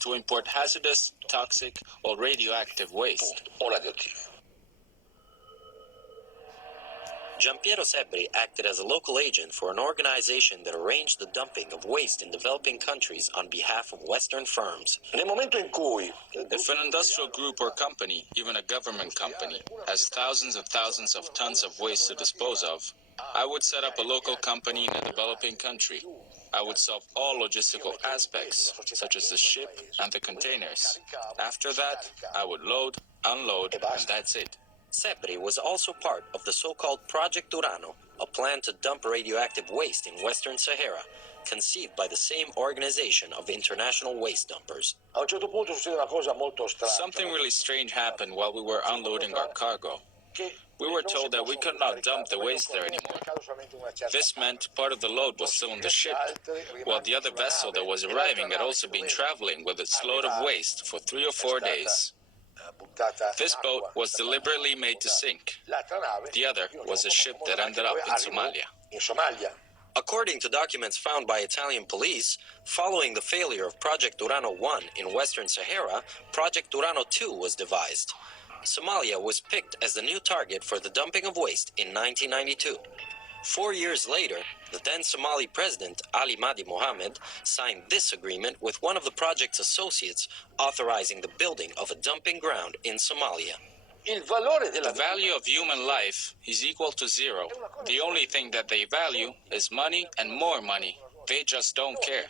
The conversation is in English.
to import hazardous, toxic, or radioactive waste. Giampiero Sebri acted as a local agent for an organization that arranged the dumping of waste in developing countries on behalf of Western firms. If an industrial group or company, even a government company, has thousands and thousands of tons of waste to dispose of, I would set up a local company in a developing country. I would solve all logistical aspects, such as the ship and the containers. After that, I would load, unload, and that's it. Sebri was also part of the so-called Project Urano, a plan to dump radioactive waste in Western Sahara, conceived by the same organization of international waste dumpers. Something really strange happened while we were unloading our cargo. We were told that we could not dump the waste there anymore. This meant part of the load was still on the ship, while the other vessel that was arriving had also been traveling with its load of waste for 3 or 4 days. This boat was deliberately made to sink. The other was a ship that ended up in Somalia. According to documents found by Italian police, following the failure of Project Urano 1 in Western Sahara, Project Urano 2 was devised. Somalia was picked as the new target for the dumping of waste in 1992. 4 years later, the then Somali president, Ali Mahdi Mohammed, signed this agreement with one of the project's associates, authorizing the building of a dumping ground in Somalia. The value of human life is equal to zero. The only thing that they value is money and more money. They just don't care.